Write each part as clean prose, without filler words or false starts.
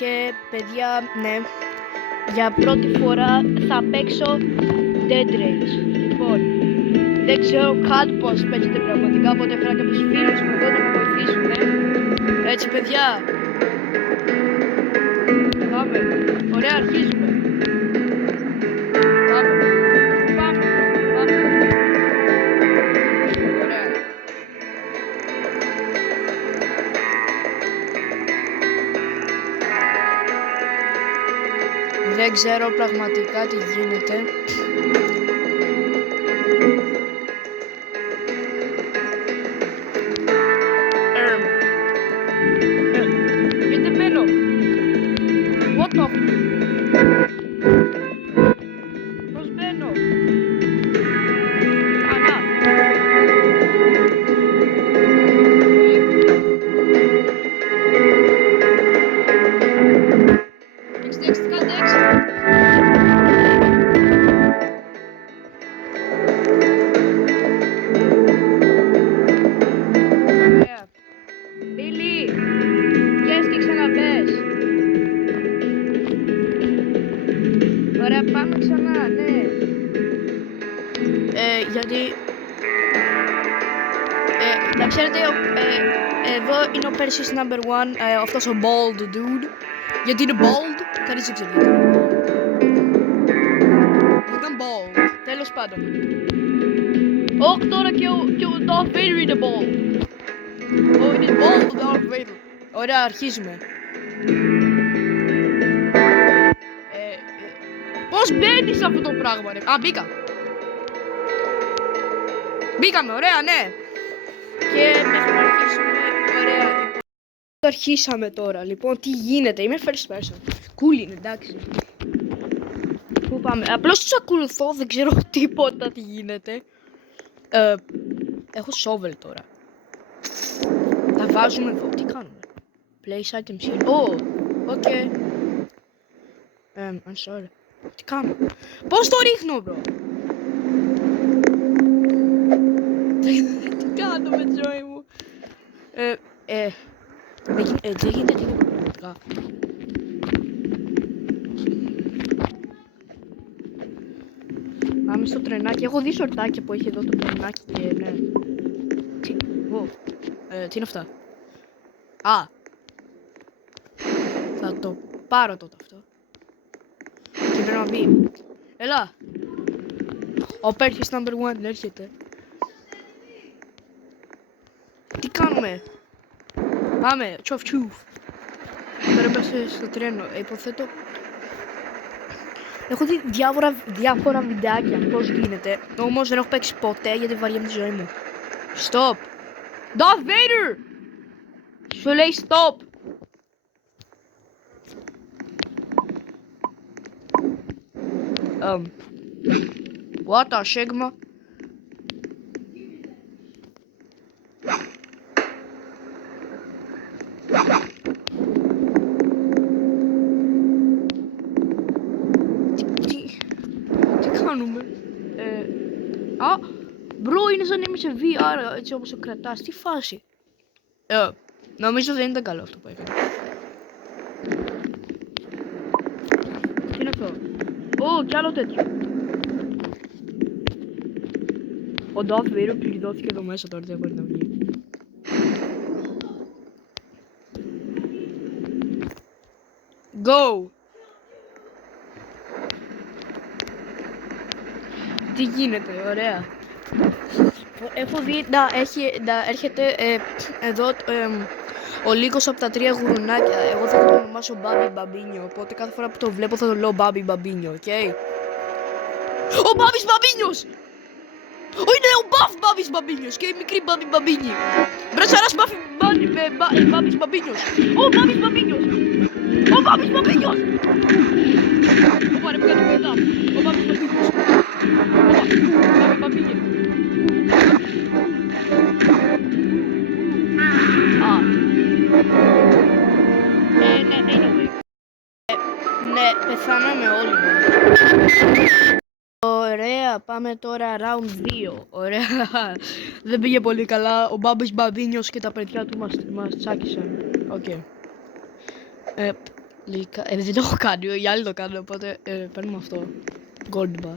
Και παιδιά, ναι, για πρώτη φορά θα παίξω Dead Race. Λοιπόν, δεν ξέρω καν πώς παίζετε πραγματικά, οπότε έφερα κάποιους φίλους μου εδώ να με βοηθήσουν. Έτσι παιδιά, πάμε, ωραία, αρχίζουμε. Πάμε. Ωραία. Δεν ξέρω πραγματικά τι γίνεται. Γιατί μπαίνω. What the... Πώς μπαίνω. Ανά. Έξι, κάντε έξι. Ωραία, πάμε ξανά, ναι. Γιατί... να ξέρετε, εδώ είναι ο Persis number 1, αυτός ο bald dude. Γιατί είναι bald, κανείς δεν ξέρει γιατί είναι bald. Ήταν bald, τέλος πάντων. Όχι τώρα και ο Darth Vader είναι bald. Είναι bald ο Darth Vader. Ωραία, αρχίζουμε. Πώς μπαίνεις σε αυτό το πράγμα, ρε. Α, μπήκα. Μπήκαμε, ωραία, ναι. Και μέχρι να αρχίσουμε, ωραία. Αρχίσαμε τώρα, λοιπόν, τι γίνεται. Είμαι first person. Cool είναι, εντάξει. Πού πάμε. Απλώς τους ακολουθώ, δεν ξέρω τίποτα τι γίνεται. Έχω shovel τώρα. Τα βάζουμε εδώ, τι κάνουμε. Place items here. Oh, okay. I'm sorry. Τι κάνω. Πώς το ρίχνω, bro. Τι κάνω με τη ζωή μου. Δεν γίνεται τίποτα πραγματικά. Πάμε στο τρενάκι. Έχω δει σορτάκια που έχει εδώ το τρενάκι και ναι. Τι είναι αυτά. Α. Θα το πάρω τότε αυτό. Και πρέπει να μπει. Έλα. Ο Persis number 1 έρχεται. Τι κάνουμε. Πάμε. Τσοφ τσουφ. Τώρα είμαστε στο τρένο. Υποθέτω. Έχω δει διάφορα βιντεάκια πώς γίνεται. Όμως δεν έχω παίξει ποτέ γιατί βαριέμαι τη ζωή μου. Stop. Darth Vader. Σου λέει stop. What a Sigma. Τι κάνουμε. Α, μπρο, είναι σαν να είμαι σε VR έτσι όπως το κρατάς. Τι φάση. Νομίζω δεν ήταν καλό αυτό που έκανε. Τι είναι αυτό. Κι άλλο τέτοιο. Ο Darth Vader κλειδώθηκε εδώ μέσα τώρα, δεν μπορεί να βγει. Go! Τι γίνεται, ωραία. Έχω δει να έρχεται εδώ ο Λύκος από τα 3 γουρουνάκια. Εγώ θα το ονομάσω Μπάμπι Μπαμπίνιο, οπότε κάθε φορά που το βλέπω θα το λέω Μπάμπι Μπαμπίνιο, οκ. Ο Μπάμπης Μπαμπίνιος! Είναι ο Μπαφ Μπάμπης Μπαμπίνιος και η μικρή Μπάμπι Μπαμπίνι. Μπρατσαράς Μπάμπης Μπαμπίνιος. Ο Μπάμπης Μπαμπίνιος! Ο Μπάμπης Μπαμπίνιος! Ωπα ρε που κάνει πορτά. Ο Μπάμπης Μπαμπίνιος. Ωπα, Μπάμπη Μπαμπίνιο. Ναι, anyway. Ναι, πεθάναμε όλοι. Ωραία, πάμε τώρα round 2. Ωραία, δεν πήγε πολύ καλά. Ο Μπάμπης Μπαμπίνιος και τα παιδιά του μας τσάκισαν. Οκ. Λογικά, δεν το έχω κάνει, οι άλλοι το κάνουν, οπότε παίρνουμε αυτό. Gold bar.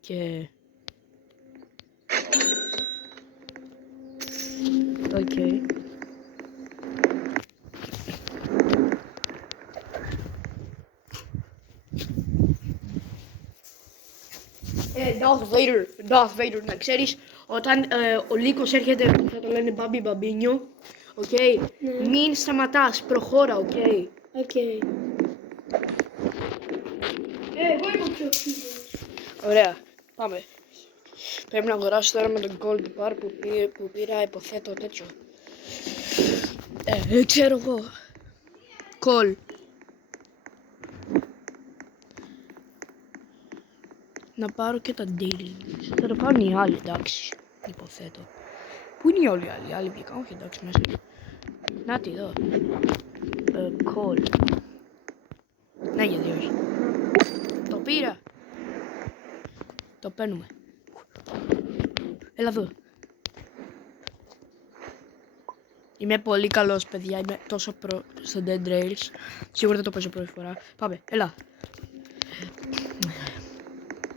Και... Οκ. Darth Vader, να ξέρεις, όταν ο Λύκος έρχεται, θα το λένε Μπάμπι Μπαμπίνιο, μην σταματάς, προχώρα, Οκ. Εγώ είμαι πιο φίλος. Ωραία, πάμε. Πρέπει να αγοράσω τώρα με τον Gold Bar που πήρα, υποθέτω τέτοιο. Ξέρω εγώ. Call. Να πάρω και τα daily. Θα το πάρουν οι άλλοι, εντάξει. Υποθέτω. Πού είναι οι όλοι οι άλλοι? Οι άλλοι βγήκαν, όχι εντάξει μέσα. Να τι εδώ. Call. Ναι, γιατί όχι. Το πήρα. Το παίρνουμε. Έλα εδώ. Είμαι πολύ καλός, παιδιά. Είμαι τόσο προ στο Dead Rails. Σίγουρα δεν το παίζω πρώτη φορά. Πάμε, έλα.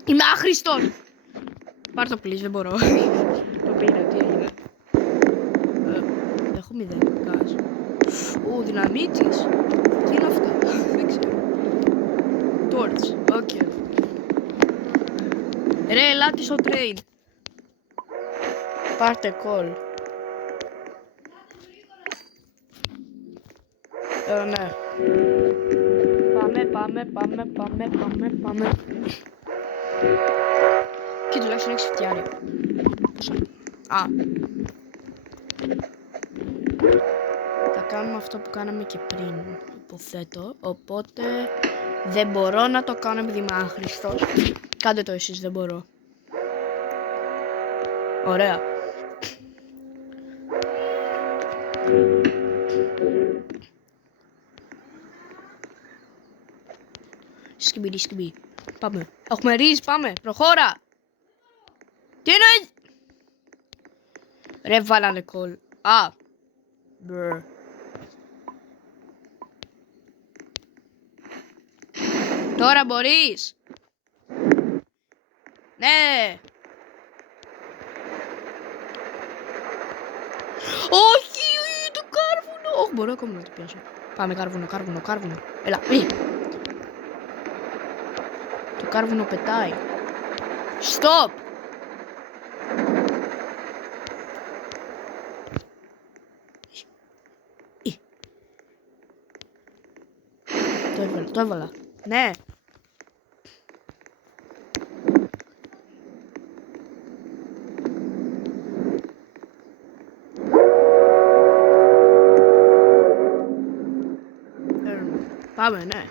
Είμαι άχρηστος. Πάρ' το please, δεν μπορώ. Το πήρα, τι έγινε. Έχω 0 γκάζ. Ου, δυναμίτης. Τι είναι αυτά? Δεν ξέρω. Torch, οκ. Ρε, ελάτε στο train. Πάρτε call. Ναι. Πάμε. Και τουλάχιστον έχεις φτιάρει. Α. Θα κάνουμε αυτό που κάναμε και πριν, υποθέτω. Οπότε δεν μπορώ να το κάνω επειδή είμαι άχρηστος. Κάντε το εσείς, δεν μπορώ. Ωραία. Σκυμπι. Πάμε. Έχουμε ρίζ, πάμε. Προχώρα. Τι εννοείς? Ρε, βάλανε κόλ. Α. Μπρ. Τώρα μπορείς. Ναι. Όχι, το κάρβουνο. Όχι, μπορώ ακόμα να το πιάσω. Πάμε, κάρβουνο. Έλα, Το κάρβουνο πετάει. Stop. Το έβαλα. Ναι. Πάμε, ναι.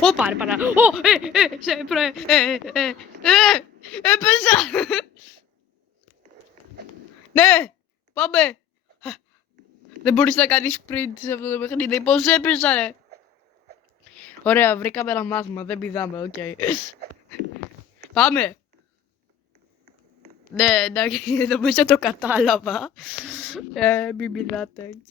Ω, πάρε. Έπεσα. Ναι, πάμε. Δεν μπορείς να κάνεις sprint σε αυτό το παιχνίδι. Πώς έπεσα, ρε. Ωραία, βρήκαμε ένα μάθημα. Δεν πηδάμε, οκ. Πάμε. Ναι, εντάξει, νομίζω το κατάλαβα. Μην πηδάτε, οκ.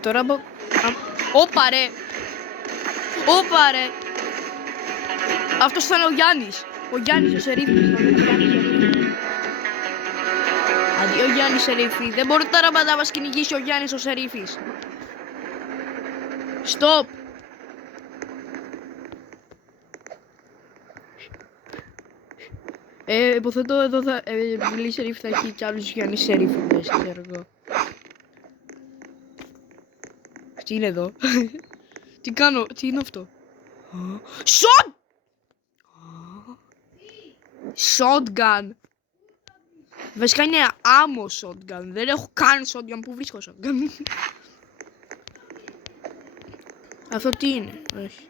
Τώρα από... Όπα ρε. Αυτός ήταν ο Γιάννης. Ο Γιάννης ο Σερίφης. Αντί ο Γιάννης Σερίφη. Δεν μπορεί τώρα να μας κυνηγήσει ο Γιάννης ο Σερίφης. Stop. Υποθέτω εδώ θα... Μιλή Σερίφη θα έχει κι άλλους Γιάννης Σερίφη. Ξέρω εγώ. Τι είναι εδώ? Τι κάνω? Τι είναι αυτό? Shotgun. Βασικά είναι άμμο shotgun. Δεν έχω καν shotgun. Πού βρίσκω shotgun? Αυτό τι είναι? Όχι.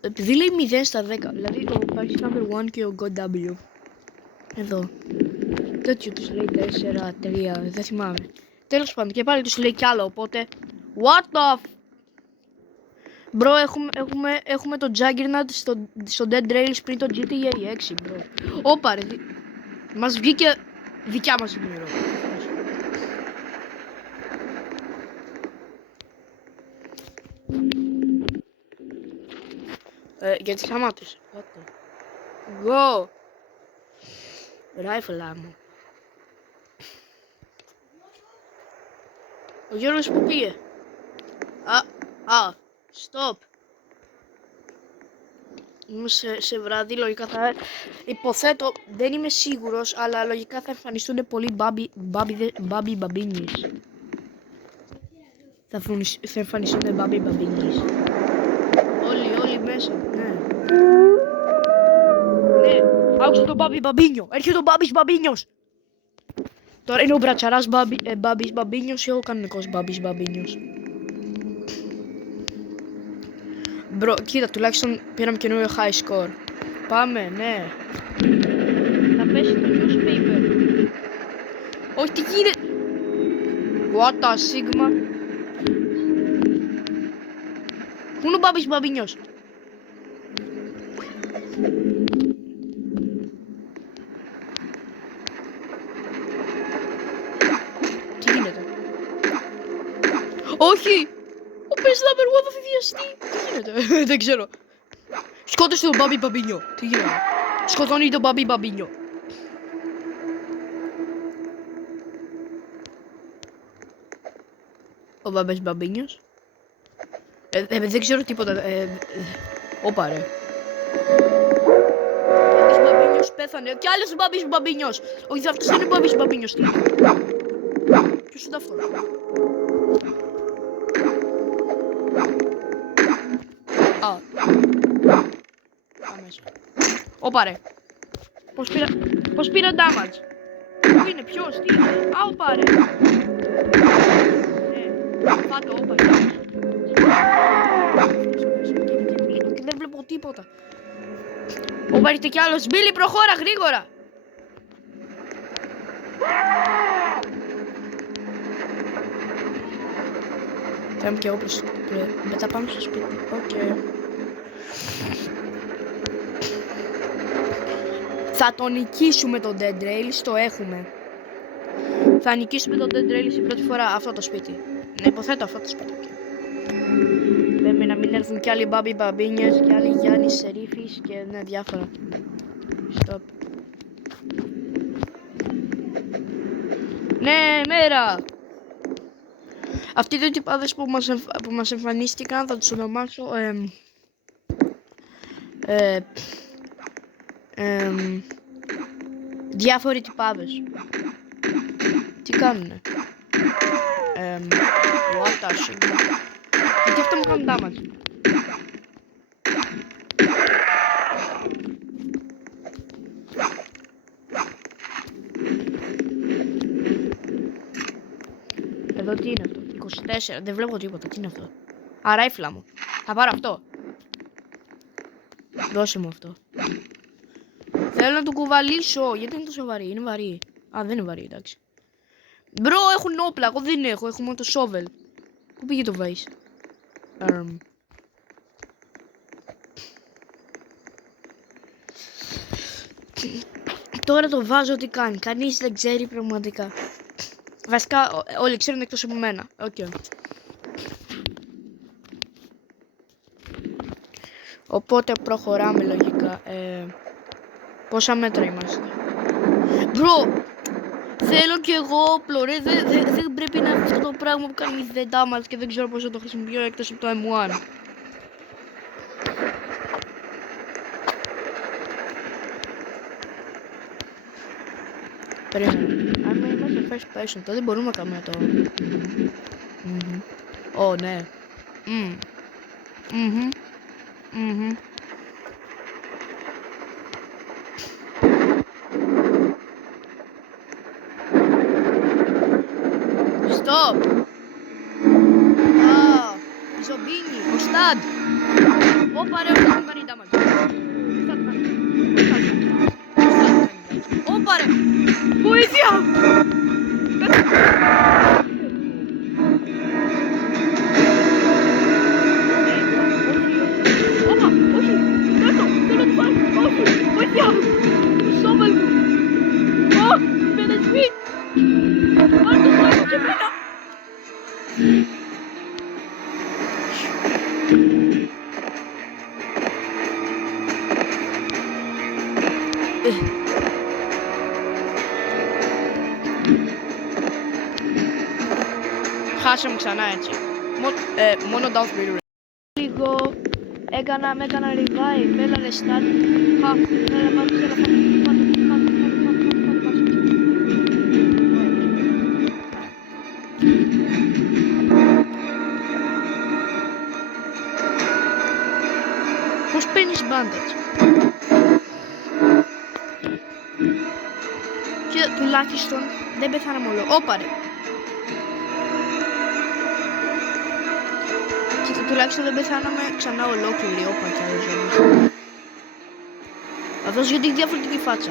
Επειδή λέει 0 στα 10, δηλαδή το υπάρχει number 1 και ο God W. Εδώ. Τέτοιο τους λέει 4, 3, δεν θυμάμαι. Τέλος πάντων, και πάλι τους λέει κι άλλο, οπότε... What the... Μπρο, έχουμε το Juggernaut στο Dead Rails πριν το GTA 6, μπρο. Όπα ρε, μας βγήκε δικιά μας ημίρο. Γιατί σταμάτησε. Go! Rifle ammo. Ο Γιώργος που πήγε. Stop. Είμαι σε βράδυ, λογικά θα... Υποθέτω, δεν είμαι σίγουρος, αλλά λογικά θα εμφανιστούν πολλοί μπαμπίνιες. Θα εμφανιστούν μπαμπίνιες. Όλοι μέσα, ναι. Ναι, άκουσα τον μπαμπίνιο. Έρχεται ο μπαμπίνιος. Τώρα είναι ο μπρατσαράς μπαμπίνιος ή ο κανονικός μπαμπίνιος. Μπρο, κοίτα, τουλάχιστον πήραμε καινούριο high score. Πάμε, ναι. Θα πέσει το newspaper. Όχι, τι γίνεται. What the sigma. Πού είναι ο μπαμπίνιος. Τι γίνεται. Όχι. Ο Πεσλάμπερ, εγώ θα βιαστεί. Τι γίνεται, δεν ξέρω. Σκότωσε τον μπαμπίνιο. Τι γίνεται. Σκοτώνει τον μπαμπίνιο. Ο μπαμπίνιος. Δεν ξέρω τίποτα. Όπα ρε. Ο μπαμπίνιος πέθανε. Κι άλλος μπαμπίνιος. Όχι, αυτός δεν είναι μπαμπίνιος. Ποιος είναι αυτός. Αμέσως. Όπα ρε. Πώς πήρα damage. Πού είναι, ποιος, τι είναι. Όπα ρε. Φάτο, όπα. Και δεν βλέπω τίποτα. Όπα, έρχεται κι άλλος. Μπίλι, προχώρα γρήγορα. Θα είμαι και εγώ μετά πάμε στο σπίτι. Οκ. Θα το νικήσουμε το Dead Rails, το έχουμε. Θα νικήσουμε το Dead Rails την πρώτη φορά, αυτό το σπίτι. Ναι, υποθέτω αυτό το σπίτι. Πρέπει να μην έρθουν κι άλλοι μπαμπίνιες, κι άλλοι Γιάννης Σερίφης και ναι, διάφορα. Stop. Ναι, μέρα! Αυτοί οι δύο τυπάδες που μας εμφανίστηκαν θα τους ονομάσω διάφοροι τυπάδες. Τι κάνουνε. What the shit. Γιατί αυτό μου κάνουν damage. Εδώ τι είναι αυτό. 24, δεν βλέπω τίποτα, τι είναι αυτό. Α, ράιφλα μου. Θα πάρω αυτό. Δώσε μου αυτό. Θέλω να το κουβαλήσω. Γιατί είναι τόσο βαρύ, είναι βαρύ. Α, δεν είναι βαρύ, εντάξει. Μπρο, έχουν όπλα, εγώ δεν έχω μόνο το σόβελ. Πού πήγε το βαΐς. Τώρα το βάζω τι κάνει. Κανείς δεν ξέρει πραγματικά. Βασικά όλοι ξέρουν εκτός από μένα. Okay. Οπότε προχωράμε λογικά. Πόσα μέτρα είμαστε. Μπρο! Θέλω κι εγώ όπλο ρε. Δεν πρέπει να είναι αυτό το πράγμα που κάνει the damage και δεν ξέρω πώς θα το χρησιμοποιώ εκτός από το M1. Περίμενε. Αν είμαστε first person, τότε μπορούμε να κάνουμε το... Ω, ναι. Stop! Η Ζομπίνη, ο Σταντ! Όπα ρε, ο Σταντ κάνει damage. Όπα ρε! Βοήθεια! Χάσαμε ξανά έτσι. Μόνο Darth Vader. Λίγο με έκανα revive, έλα restart. Έλα πάτε, πώς παίρνεις bandage? Και τουλάχιστον δεν πεθάναμε όλο. Όπα ρε. Και τουλάχιστον δεν πεθάναμε ξανά ολόκληρη. Όπα κι άλλο ζωή. Αυτός γιατί έχει διαφορετική φάτσα.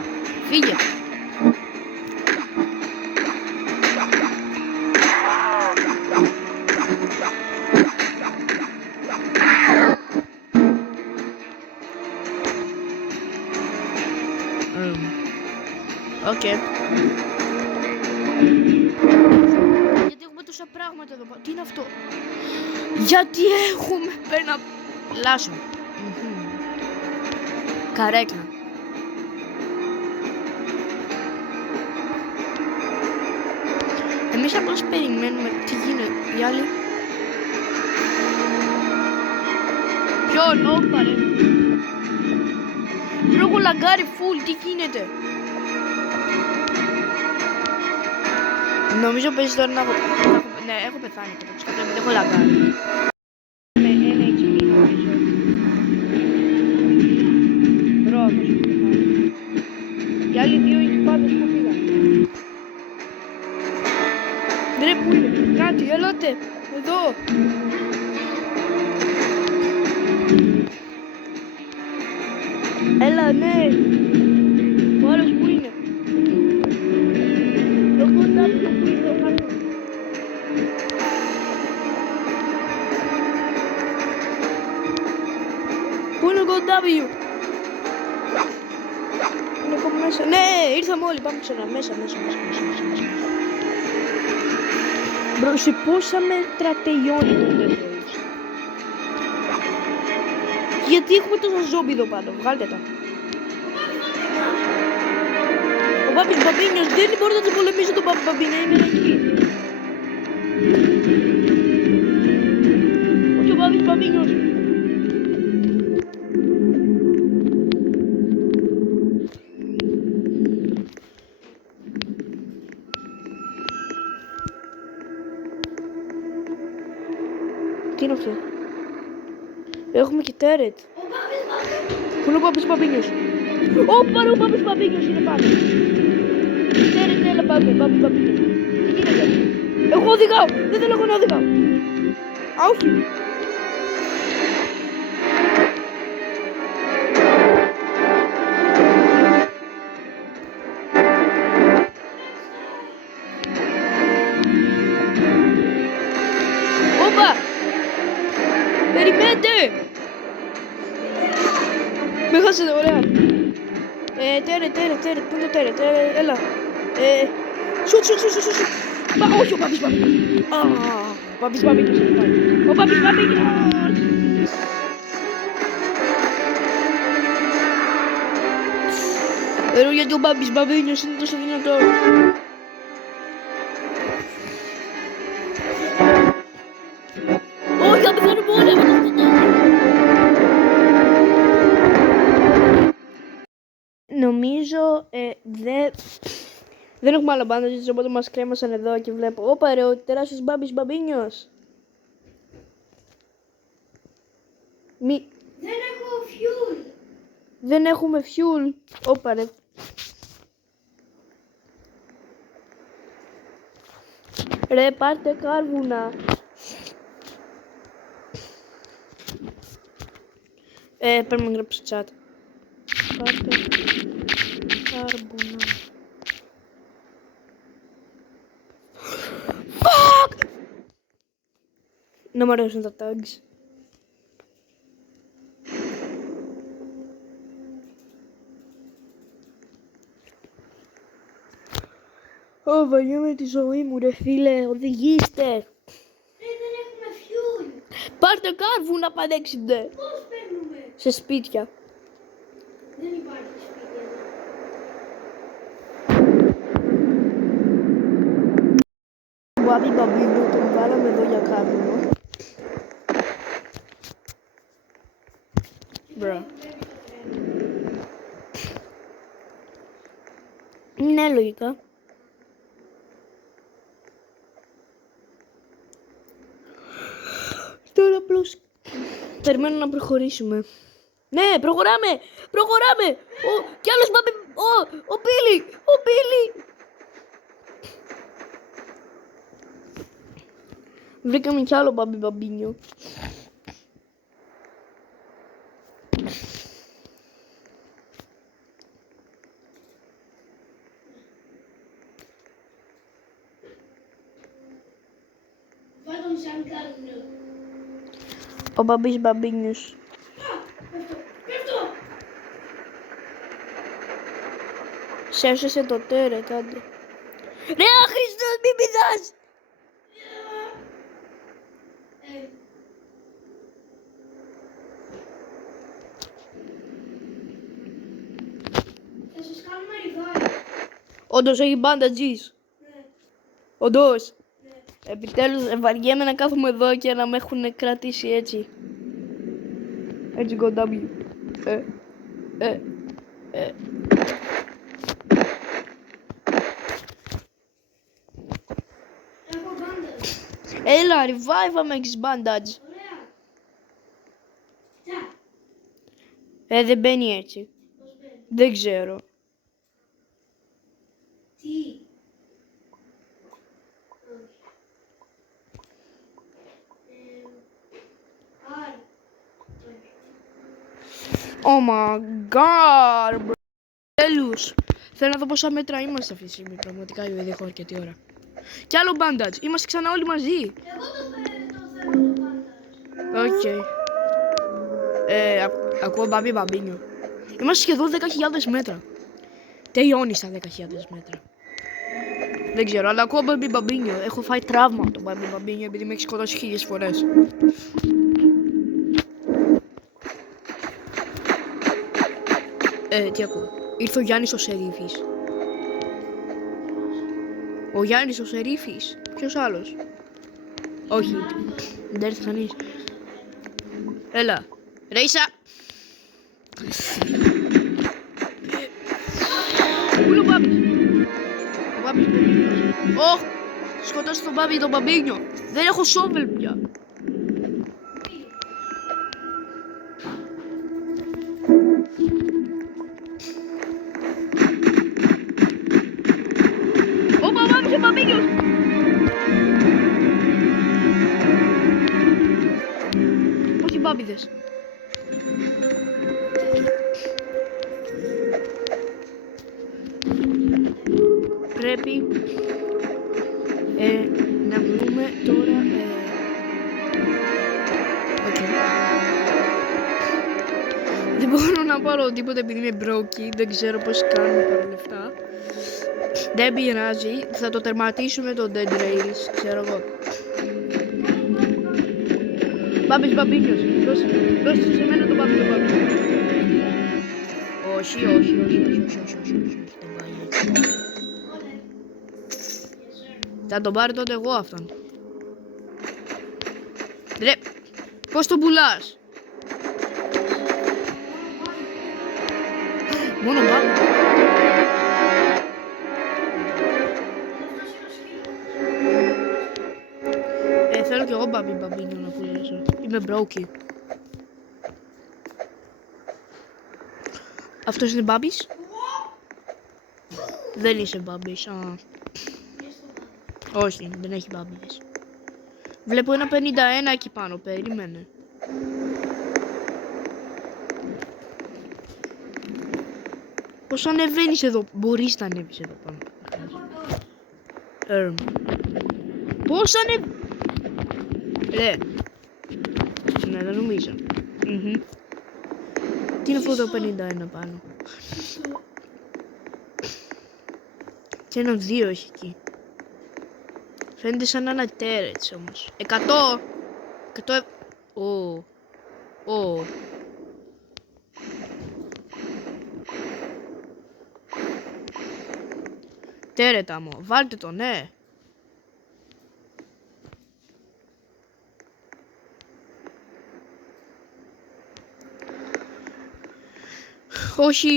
Φύγε. Οκ. Γιατί έχουμε τόσα πράγματα εδώ. Τι είναι αυτό? Γιατί έχουμε πένα λάσο. Καρέκλα. Εμείς απλώς περιμένουμε. Τι γίνεται οι άλλοι? Ποιον? Όπα ρε. Έχω λαγκάρει φουλ. Τι γίνεται? Νομίζω παίζει τώρα να έχω... Ναι, έχω πεθάνει και το δεν έχω λαγκάρει. Με ένα HP νομίζω. Μπρο, αυτός έχω πεθάνει. Οι άλλοι δύο πάντες που πήγαν. Ρε, πού είναι? Κάτι, έλατε. Εδώ. Έλα, ναι. Ο άλλος που είναι? Πού είναι ο GoW? Είναι ακόμα μέσα. Ναι, ήρθαμε όλοι. Πάμε ξανά. Μέσα. Μπρο, σε πόσα μέτρα τελειώνει το Death. Γιατί έχουμε τόσα ζόμπι εδώ πάνω? Βγάλτε τα. Ο Μπάμπης Μπαμπίνιος δεν μπορεί να τον πολεμήσει τον Μπάμπη Μπαμπίνιο. Είναι εκεί. Όχι ο Μπάμπης Μπαμπίνιος. Τι είναι αυτό? Έχουμε και τέρετ. Πού είναι ο Μπάμπης Μπαμπίνιος? Όπα ρε, ο Μπάμπης Μπαμπίνιος είναι πάνω. Τέρετ, έλα πάμε, Μπάμπης Μπαμπίνιος. Τι γίνεται? Εγώ οδηγάω, δεν θέλω εγώ να οδηγάω. Α, όχι. Όπα! Περιμένετε! Με χάσετε, ωραία. Τέρετ, πού είναι το τέρετ? Έλα. Σουτ. Όχι, ο Μπάμπης Μπαμπίνιος. Ο Μπάμπης Μπαμπίνιος είναι πάλι. Ο Μπάμπης Μπαμπίνιος! Γιατί ο Μπάμπης Μπαμπίνιος είναι τόσο δυνατός. Όχι, θα πεθάνω μόνο με το σκοτάδι. Νομίζω δεν έχουμε άλλα μπάνταζες, οπότε μας κρέμασαν εδώ και βλέπω. Όπα ρε, ο τεράστιος Μπάμπης Μπαμπίνιος. Δεν έχω φιούλ. Δεν έχουμε φιούλ. Όπα ρε. Ρε, πάρτε κάρβουνα. Πρέπει να γράψω chat. Πάρτε κάρβουνα. Fuck! Να μου αρέσουν τα tags. Βαριέμαι τη ζωή μου ρε φίλε, οδηγήστε. Πάρτε κάρβου να πανέξετε. Πώς παίρνουμε? Σε σπίτια. Δεν υπάρχει σπίτι εδώ. Μπάμπι Μπαμπίνο τον βάλαμε εδώ για κάρβουνο. Μπρα. Ναι, λογικά. Τώρα απλώς περιμένω να προχωρήσουμε. Ναι, προχωράμε! Προχωράμε! Κι άλλος Μπάμπι... Ο Μπίλι! Ο Μπίλι! Βρήκαμε κι άλλο Μπάμπι Μπαμπίνιο. Βάλ' τον σαν κάρβουνο. Ο Μπαμπής Μπαμπίνιος. Πέφτω! Σέψεσαι το τέρε, κάντε. Ρε Χριστός, μη πηδάς! Θα σας κάνουμε ριβάλι. Όντως έχει μπάντα G's. Ναι, Όντως. ναι. Επιτέλους βαριέμαι να κάθομαι εδώ και να με έχουν κρατήσει έτσι. Έτσι go W. Έχω μπάντας. Έλα, revive άμα έχεις bandage. Ωραία. Τσα. Δεν μπαίνει έτσι. Πώς μπαίνει? Δεν ξέρω. Τι? Άρ. Oh my god, bro. Τέλους. Θέλω να δω πόσα μέτρα είμαστε αυτή τη στιγμή. Πραγματικά ήδη έχω αρκετή ώρα. Κι άλλο bandage. Είμαστε ξανά όλοι μαζί. Εγώ το θέλω το μπάντας. Οκ. Ακούω Μπάμπι Μπαμπίνιο. Είμαστε σχεδόν 10.000 μέτρα. Τελειώνει στα 10.000 μέτρα. Δεν ξέρω, αλλά ακούω Μπάμπι Μπαμπίνιο. Έχω φάει τραύμα από τον Μπάμπι Μπαμπίνιο επειδή με έχει σκοτώσει 1000 φορές. Τι ακούω. Ήρθε ο Γιάννης ο Σερίφης. Ο Γιάννης ο Σερίφης. Ποιος άλλος? Όχι. Δεν έρθει κανείς. Έλα. Ρέισα. Πού είναι ο Μπάμπης? Ο Μπάμπης. Ωχ. Σκοτώσε τον Μπάμπη τον Μπαμπίνιο. Δεν έχω σόβελ πια. Ο Μπάμπης ο Μπαμπίνιος. Όχι Μπάμπηδες. Πρέπει να βρούμε τώρα δεν μπορώ να πάρω τίποτα επειδή είμαι broke, δεν ξέρω πώς κάνουμε τα λεφτά. Δεν πειράζει, θα το τερματίσουμε το Dead Rails, ξέρω εγώ. Μπάμπης Μπαμπίνιος, δώσε σε μένα τον Μπάμπη τον Μπάμπη. Όχι, δεν πάει έτσι. Θα τον πάρω τότε εγώ αυτόν. Ρε, πώς τον πουλάς? Μόνο Μπάμπη. Θέλω κι εγώ Μπάμπη Μπαμπίνιο να πουλήσω. Είμαι broke. Αυτός είναι Μπάμπης? Δεν είσαι Μπάμπης. Όχι, δεν έχει Μπάμπης. Βλέπω ένα 51 εκεί πάνω. Περίμενε. Πώς ανεβαίνεις εδώ? Μπορείς να ανέβεις εδώ πάνω. Πώς Ρε. Ναι, δεν νομίζω. Τι είναι αυτό το 51 πάνω? Και ένα 2 έχει εκεί. Φαίνεται σαν ένα τέρετς όμως. 100. Ω. Ω. Τέρετα μου, βάλτε το, ναι. Όχι,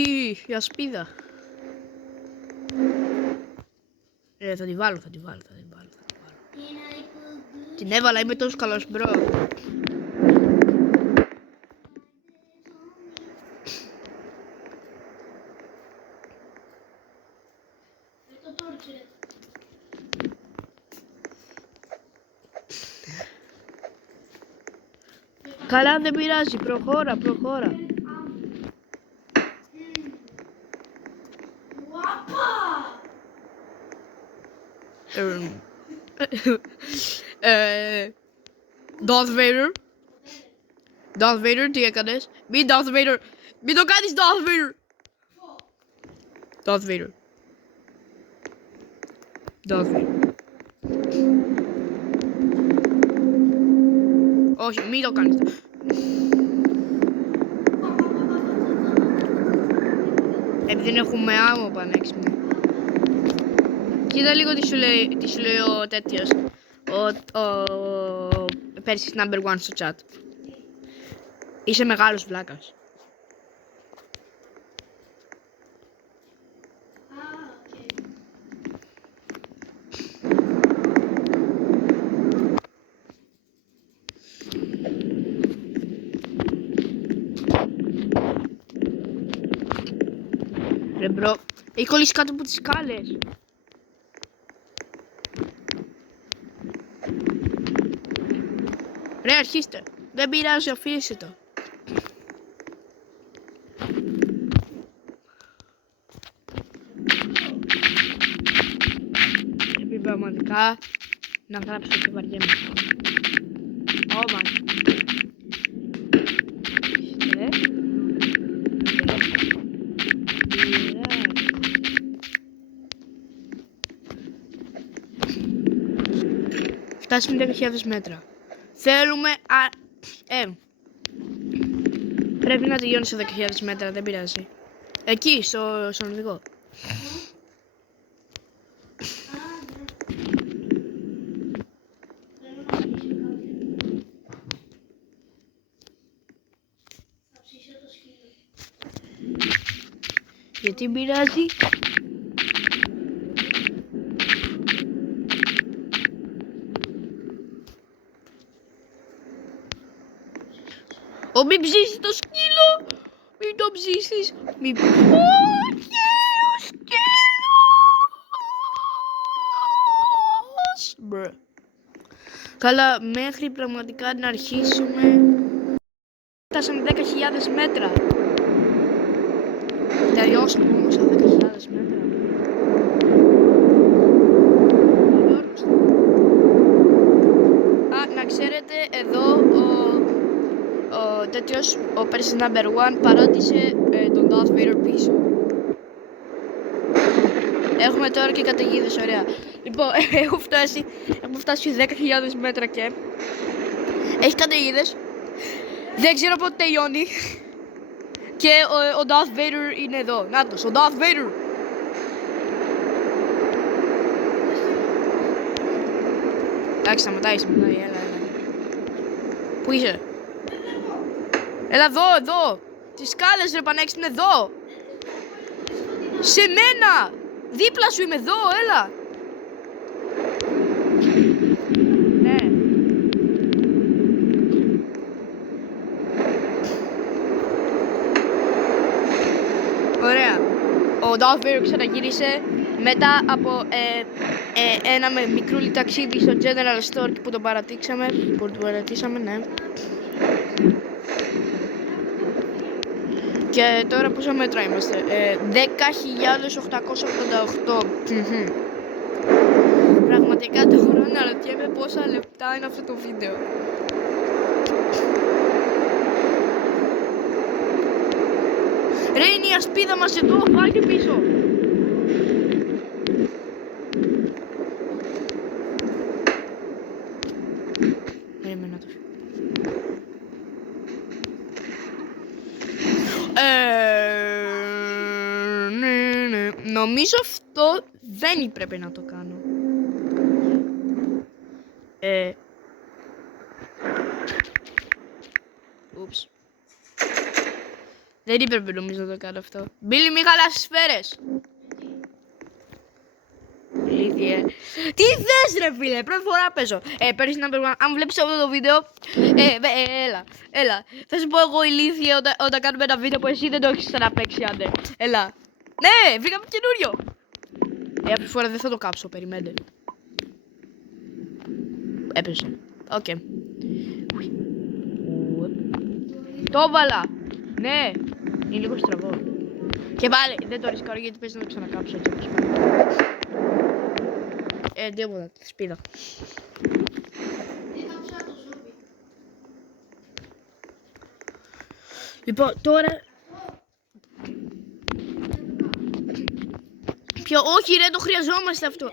η ασπίδα. Θα τη βάλω. Την έβαλα, είμαι τόσο καλός, μπρο. Καλά, δεν πειράζει, προχώρα. Darth Vader, τι έκανες? Μην Darth Vader, μην το κάνεις Darth Vader. Όχι, μην το κάνεις. Επειδή δεν έχουμε άμμο πανέξιμο. Κοίτα λίγο τι σου λέει ο τέτοιος. Ο Persis number 1 στο chat. Είσαι μεγάλος βλάκας. Ρε μπρο, έχει κολλήσει κάτω από τις σκάλες. Ρε αρχίστε, δεν πειράζει, αφήστε το. Πρέπει πραγματικά να γράψω και βαριέμαι. Όμα. Φτάσουμε 10.000 μέτρα. Θέλουμε... πρέπει να τελειώνει σε 10.000 μέτρα, δεν πειράζει. Εκεί, στον οδηγό. Γιατί πειράζει. Μην ψήσεις το σκύλο! Μην το ψήσεις! Μην... Όχι, ο σκύλος! Καλά, μέχρι πραγματικά να αρχίσουμε... Φτάσαμε 10.000 μέτρα. Τελειώσαμε όμως τα 10.000 μέτρα. Να ξέρετε, εδώ ο τέτοιος, ο Persis number 1 παράτησε τον Darth Vader πίσω. Έχουμε τώρα και καταιγίδες, ωραία. Λοιπόν, έχουμε φτάσει 10.000 μέτρα και έχει καταιγίδες. Δεν ξέρω πότε τελειώνει. Και ο Darth Vader είναι εδώ. Νάτος, ο Darth Vader. Εντάξει, σταματάει, έλα. Πού είσαι? Έλα εδώ. Τις σκάλες ρε πανέξυπνε, εδώ. Σε μένα. Δίπλα σου είμαι, εδώ, έλα. Ναι. Ωραία. Ο Darth Vader ξαναγύρισε μετά από ένα μικρούλι ταξίδι στο General Store που τον παρατήσαμε, ναι. Και τώρα πόσα μέτρα είμαστε? 10.888. Πραγματικά τώρα αναρωτιέμαι πόσα λεπτά είναι αυτό το βίντεο. Ρε, είναι η ασπίδα μας εδώ, βάλτε πίσω. Περίμενα το. Νομίζω αυτό δεν πρέπει να το κάνω. Ούψ. Δεν έπρεπε νομίζω να το κάνω αυτό. Μπίλι, μη χαλάσεις σφαίρες. Ηλίθιε. Τι θες ρε φίλε, πρώτη φορά παίζω. Πέρυσι να παίρνω, αν βλέπεις αυτό το βίντεο, έλα. Θα σου πω εγώ ηλίθιε όταν κάνουμε ένα βίντεο που εσύ δεν το έχεις ξαναπαίξει, άντε. Έλα. Ναι, βρήκαμε καινούριο. Αυτή τη φορά δεν θα το κάψω, περιμένετε. Έπεσε. Οκ. Το έβαλα. Ναι. Είναι λίγο στραβό. Και πάλι δεν το ρισκάρω γιατί πες να το ξανακάψω έτσι. Τίποτα. Σπίδα. Λοιπόν, τώρα... Ποιο, όχι ρε, το χρειαζόμαστε αυτό.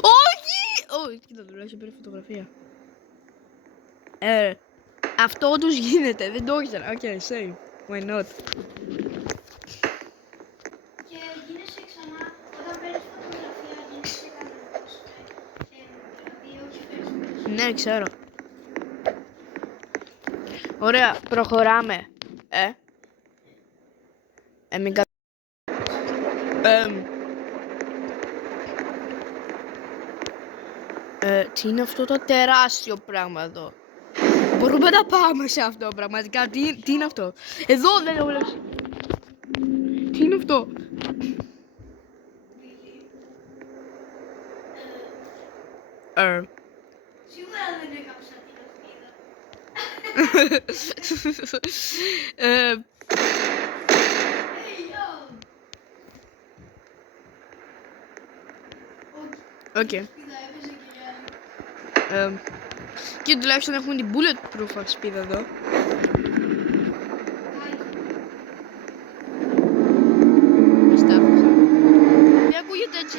Όχι! Κοίτα, τουλάχιστον πήρε φωτογραφία. Αυτό όντως γίνεται, δεν το ήξερα. Οκ, save. Why not? Και γίνεσαι ξανά, όταν παίρνεις φωτογραφία, γίνεσαι κανένας. Δηλαδή, όχι παίρνεις. Ναι, ξέρω. Ωραία, προχωράμε. Μην τι είναι αυτό το τεράστιο πράγμα εδώ? Μπορούμε να πάμε σε αυτό πραγματικά. Τι είναι αυτό? Εδώ δεν το βλέπεις. Τι είναι αυτό? Σίγουρα δεν έκαψα την ασπίδα. Οκ. Και τουλάχιστον έχουμε την bulletproof ασπίδα εδώ. Τι ακούγεται έτσι?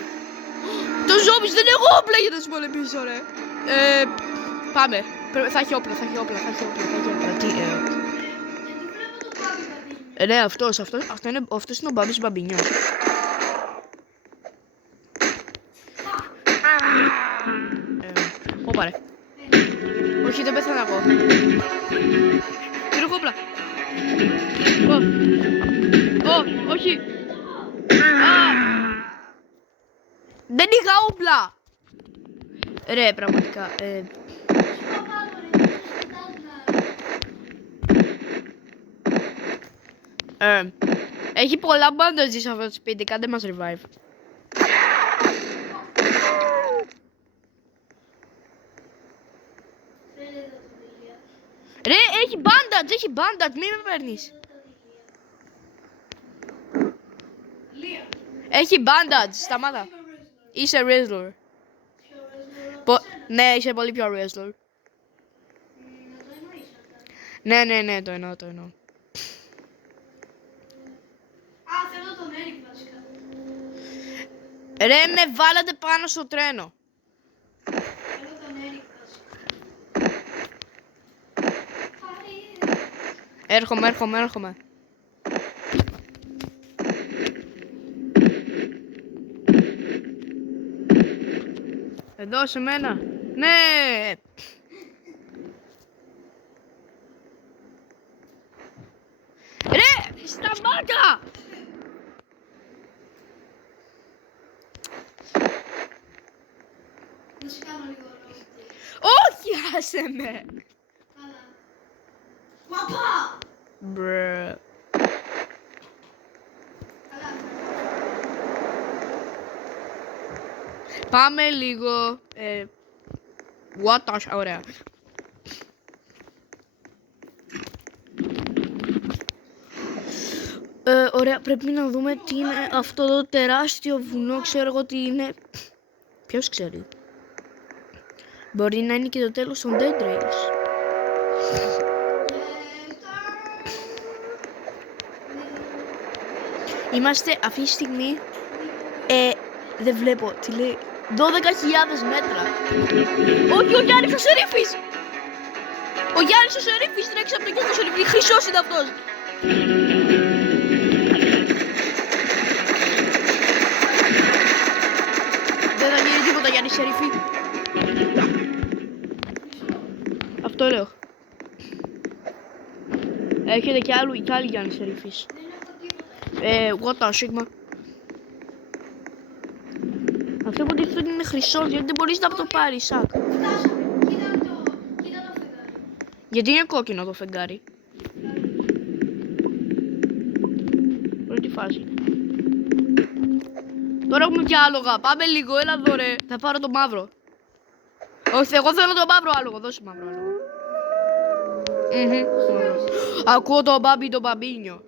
Το ζόμπις δεν έχω όπλα για να σου πολεμήσω ρε. Πάμε. Θα έχει όπλα. Τι, Γιατί βλέπω το Μπάμπι Μπαμπίνιο. ναι, αυτός είναι ο Μπάμπης Μπαμπινιός. Όπα ρε. Όχι, δεν πέθανα εγώ. Πήρω όπλα. Όχι. Δεν είχα όπλα. Ρε, πραγματικά. Έχει πολλά bandages σε αυτό το σπίτι, κάντε μας revive. Ρε, έχει bandage, μη με παίρνεις. Έχει bandage, σταμάτα. Είσαι Rizzler. Ναι, είσαι πολύ πιο Rizzler. Ναι, το εννοώ. Θέλω τον Eric βασικά. Ρε, με βάλατε πάνω στο τρένο. Θέλω τον Eric βασικά. Έρχομαι. Εδώ σε μένα. Ναι. Ρε, σταμάτα. Να σου κάνω λίγο ρόλο. Όχι, άσε με. Καλά. Παπά! Μπρε. Καλά. Πάμε λίγο. What the... Ωραία. Ωραία, πρέπει να δούμε τι είναι αυτό το τεράστιο βουνό. Ξέρω εγώ τι είναι. Ποιος ξέρει? Μπορεί να είναι και το τέλος των Dead Rails. Είμαστε αυτή τη στιγμή. Δεν βλέπω. Τι λέει? 12.000 μέτρα. Όχι, άνοιξα σε ρήφης. Ο Γιάννης ο Σερίφης τρέξει από τον Γιάννη ο Σερίφη. Χρυσός είναι αυτός. Δεν θα γίνει τίποτα Γιάννη Σερίφη. Αυτό λέω. Έχετε κι άλλοι Γιάννη Σερίφης. What the Sigma. Αυτό που δείχνει ότι είναι χρυσός, γιατί δεν μπορείς να το πάρεις, Σακ. Φτάσαμε. Κοίτα το φεγγάρι. Γιατί είναι κόκκινο το φεγγάρι. Πρώτη φάση. Τώρα έχουμε και άλογα. Πάμε λίγο, έλα εδώ ρε. Θα πάρω το μαύρο. Όχι, εγώ θέλω το μαύρο άλογο. Δώσε μαύρο άλογο. Ακούω το μπάμπι το μπαμπίνιο.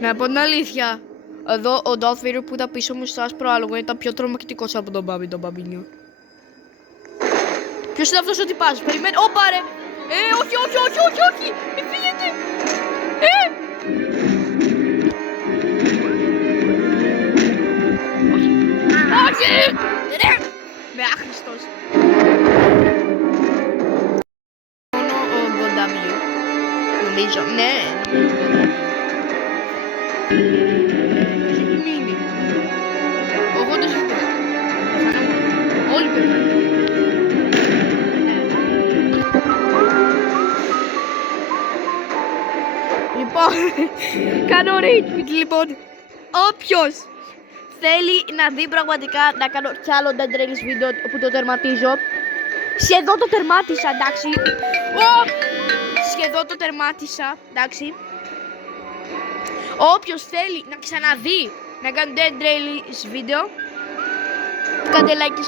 Να πω την αλήθεια. Εδώ ο Darth Vader που ήταν πίσω μου στο άσπρο άλογο ήταν πιο τρομακτικός από τον μπάμπι τον μπαμπίνιο. Ποιος είναι αυτός ο τυπάς, περιμένει. Ωπα ρε. Όχι. Μην φύγετε. Όχι. Ρε. Με άχρηστος. Μόνο ο Γκοντάμιο. Νομίζω, ναι. Ποιος έχει μείνει. Ο Γόντος έχει μείνει. Όλοι πέφτουν. Λοιπόν, κάνω rage λοιπόν. Όποιος θέλει να δει πραγματικά να κάνω κι άλλο Dead Rails βίντεο που το τερματίζω. Σχεδόν το τερμάτισα, εντάξει. Σχεδόν το τερμάτισα, εντάξει. Όποιος θέλει να ξαναδεί να κάνω Dead Rails βίντεο, κάντε like και